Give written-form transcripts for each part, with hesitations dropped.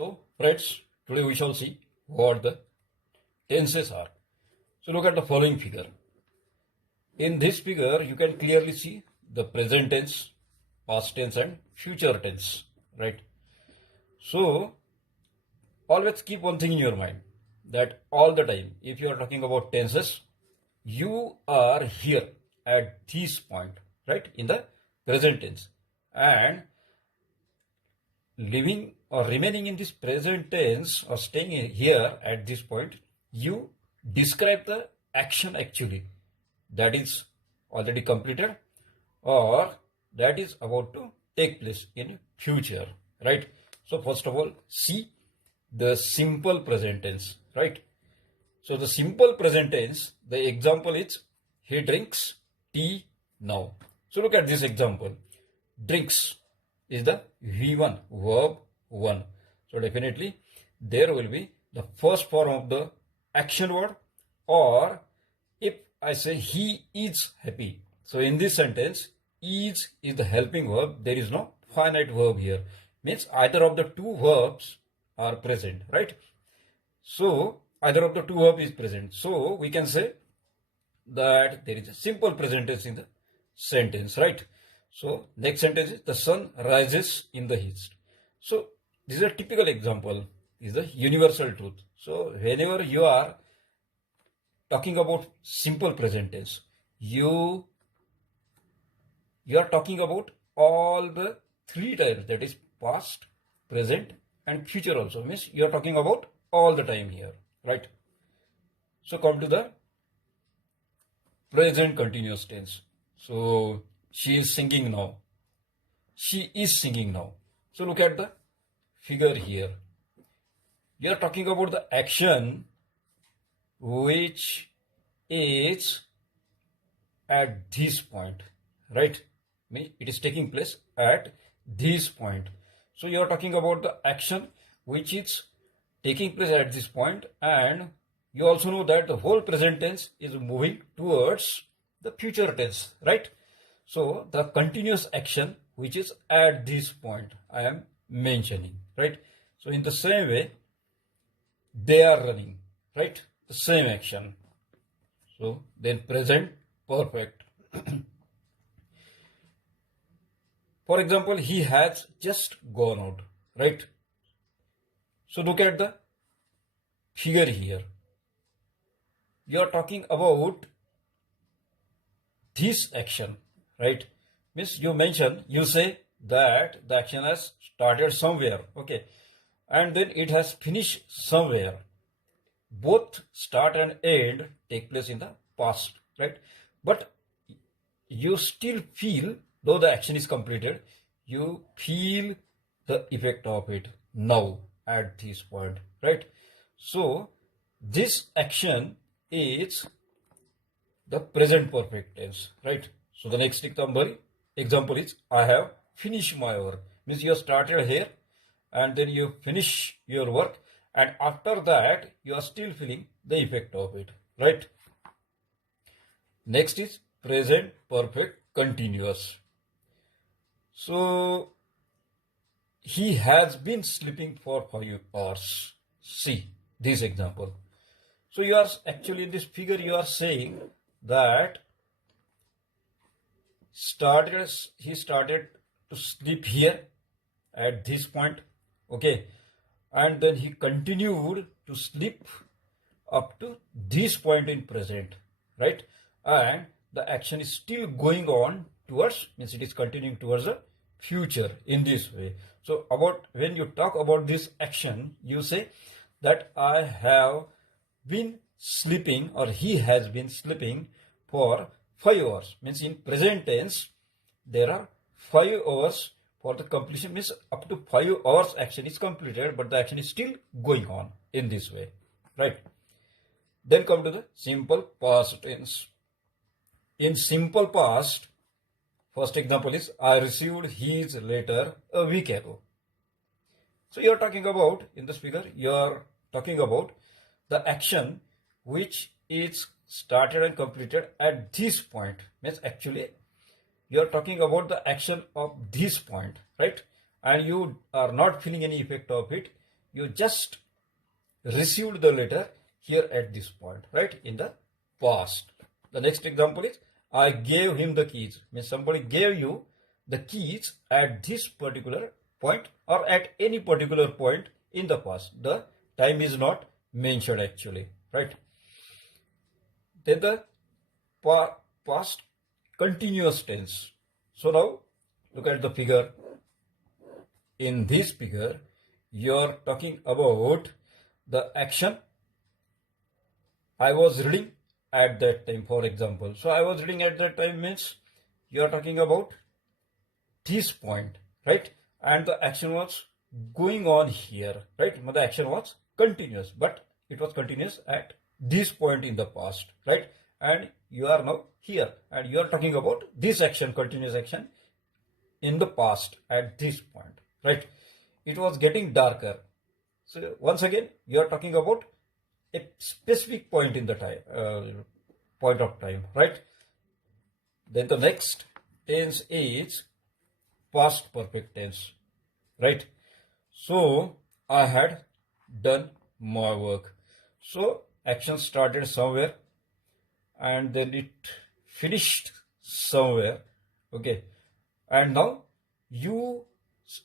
So, friends, today we shall see what the tenses are. So, look at the following figure. In this figure, you can clearly see the present tense, past tense, and future tense, right? So, always keep one thing in your mind that all the time, if you are talking about tenses, you are here at this point, right, in the present tense, and living or remaining in this present tense or staying here at this point, you describe the action actually that is already completed or that is about to take place in future, right? So first of all, see the simple present tense, right? So the simple present tense, the example is he drinks tea now. So look at this example. Drinks is the V1, verb 1. So definitely there will be the first form of the action word, or if I say he is happy. So in this sentence, is the helping verb. There is no finite verb here. Means either of the two verbs are present, right? So either of the two verb is present. So we can say that there is a simple present tense in the sentence, right? So next sentence is the sun rises in the east. So this is a typical example, is the universal truth. So whenever you are talking about simple present tense, you are talking about all the three types, that is past, present, and future also. Means you are talking about all the time here, right? So come to the present continuous tense. So she is singing now. She is singing now. So look at the figure here. You are talking about the action which is at this point, right? It is taking place at this point. So you are talking about the action which is taking place at this point, and you also know that the whole present tense is moving towards the future tense, right? So the continuous action which is at this point I am mentioning, right? So in the same way, they are running, right? The same action. So then present perfect. For example, he has just gone out, right? So look at the figure here. You are talking about this action, right? Means you say that the action has started somewhere, okay, and then it has finished somewhere. Both start and end take place in the past, right? But you still feel, though the action is completed, you feel the effect of it now at this point, right? So this action is the present perfect tense, right? So the next example is I have finished my work. Means you have started here and then you finish your work, and after that you are still feeling the effect of it, right? Next is present perfect continuous. So he has been sleeping for 5 hours. See this example. So you are actually in this figure, you are saying that he started to sleep here at this point, okay, and then he continued to sleep up to this point in present, right? And the action is still going on towards, means it is continuing towards the future in this way. So when you talk about this action, you say that I have been sleeping, or he has been sleeping for 5 hours. Means in present tense there are 5 hours for the completion. Means up to 5 hours action is completed, but the action is still going on in this way, right? Then come to the simple past tense. In simple past, first example is I received his letter a week ago. So you are talking about, in this figure, you are talking about the action which is started and completed at this point. Means actually you are talking about the action of this point, right? And you are not feeling any effect of it. you just received the letter here at this point, right, in the past. The next example is I gave him the keys. Means somebody gave you the keys at this particular point or at any particular point in the past. The time is not mentioned actually, right? Then the past continuous tense. So now look at the figure. In this figure, you are talking about the action I was reading at that time, for example. So I was reading at that time means you are talking about this point, right? And the action was going on here, right? The action was continuous, but it was continuous at this point in the past, right? And you are now here and you are talking about this action, continuous action in the past at this point, right? It was getting darker. So once again, you are talking about a specific point in the time, point of time, right? Then the next tense is past perfect tense, right? So I had done my work. So action started somewhere and then it finished somewhere, okay? And now you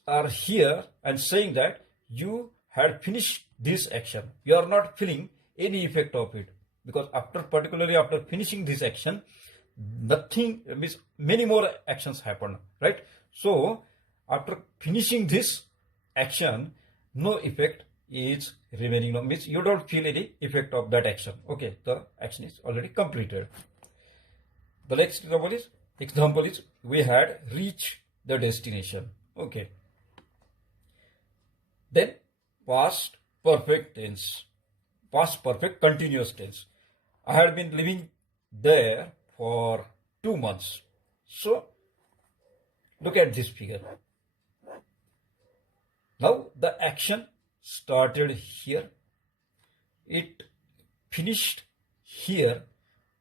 are here and saying that you had finished this action. You are not feeling any effect of it because particularly after finishing this action, nothing means many more actions happen, right? So after finishing this action, no effect is remaining. No, means you don't feel any effect of that action. Okay, the action is already completed. The next example is we had reached the destination. Okay. Then past perfect tense, past perfect continuous tense. I had been living there for 2 months. So look at this figure. Now the action started here, it finished here,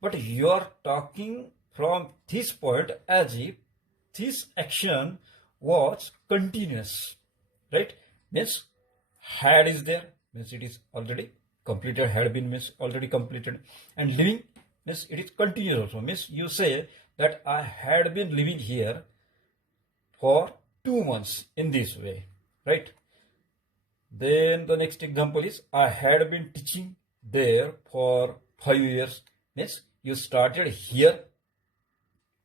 but you are talking from this point as if this action was continuous, right? Means had is there, means it is already completed, had been means already completed, and living means it is continuous also, means you say that I had been living here for 2 months in this way, right? Then the next example is I had been teaching there for 5 years, means you started here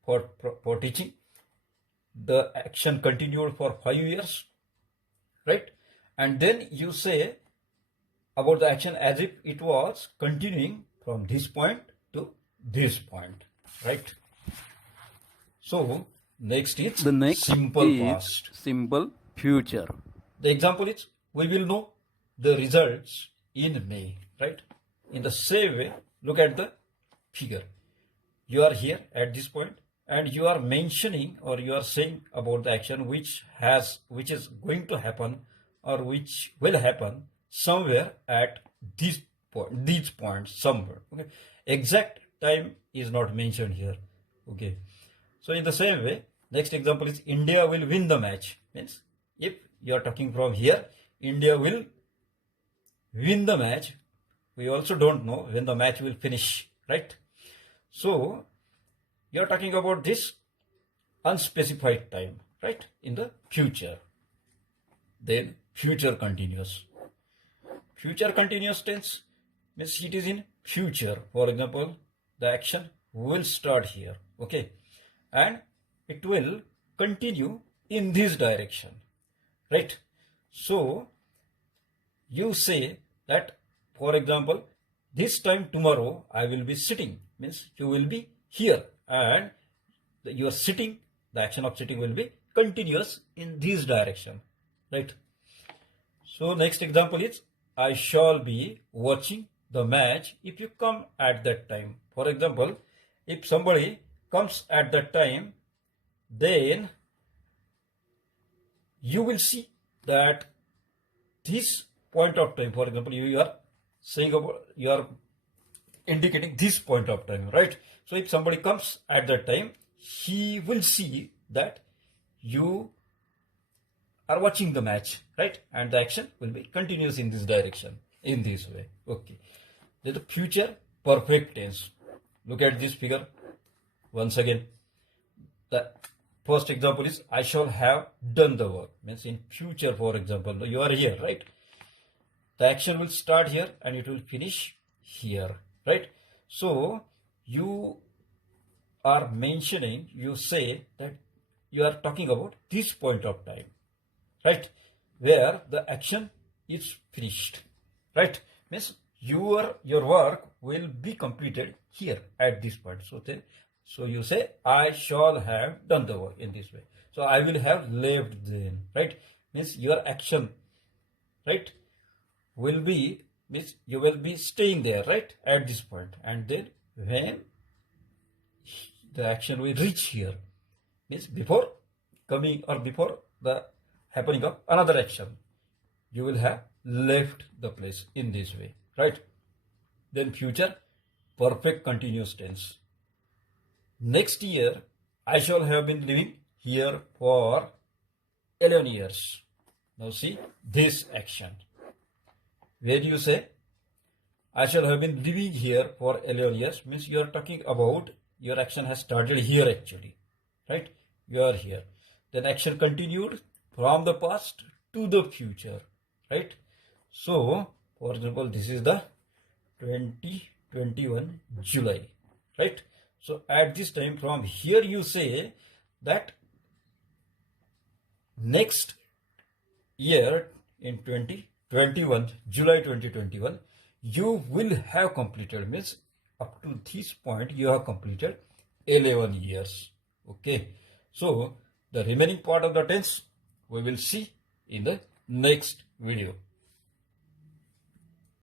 for teaching, the action continued for 5 years, right? And then you say about the action as if it was continuing from this point to this point, right? So next is The next simple is past. simple future. The example is we will know the results in May, right? In the same way, look at the figure. You are here at this point and you are mentioning or you are saying about the action which is going to happen or which will happen somewhere at this point, these points somewhere. Okay, exact time is not mentioned here. Okay, so in the same way, next example is India will win the match. Means if you are talking from here, India will win the match. We also don't know when the match will finish, right? So you are talking about this unspecified time, right? In the future. Then future continuous. Future continuous tense means it is in future. For example, the action will start here, okay? And it will continue in this direction, right? So you say that, for example, this time tomorrow I will be sitting, means you will be here and you are sitting, the action of sitting will be continuous in this direction, right? So next example is I shall be watching the match if you come at that time. For example, if somebody comes at that time, then you will see that this point of time, for example, you are saying about, you are indicating this point of time, right? So if somebody comes at that time, he will see that you are watching the match, right? And the action will be continuous in this direction, in this way. Okay. Then the future perfect tense. Look at this figure once again. The first example is I shall have done the work. Means in future, for example, you are here, right? The action will start here and it will finish here, right? So you are mentioning, you say that you are talking about this point of time, right? Where the action is finished, right? Means your work will be completed here at this point. So you say I shall have done the work in this way. So I will have left then, right? Means your action, right, will be, means you will be staying there, right, at this point. And then when the action will reach here, means before coming or before the happening of another action, you will have left the place in this way, right? Then future perfect continuous tense. Next year I shall have been living here for 11 years. Now see this action. Where you say I shall have been living here for 11 years, means you are talking about your action has started here actually, right? You are here. Then action continued from the past to the future, right? So, for example, this is the 2021 July, right? So, at this time from here you say that next year in 2021, July 2021, you will have completed, means up to this point you have completed 11 years. Okay. So the remaining part of the tense we will see in the next video.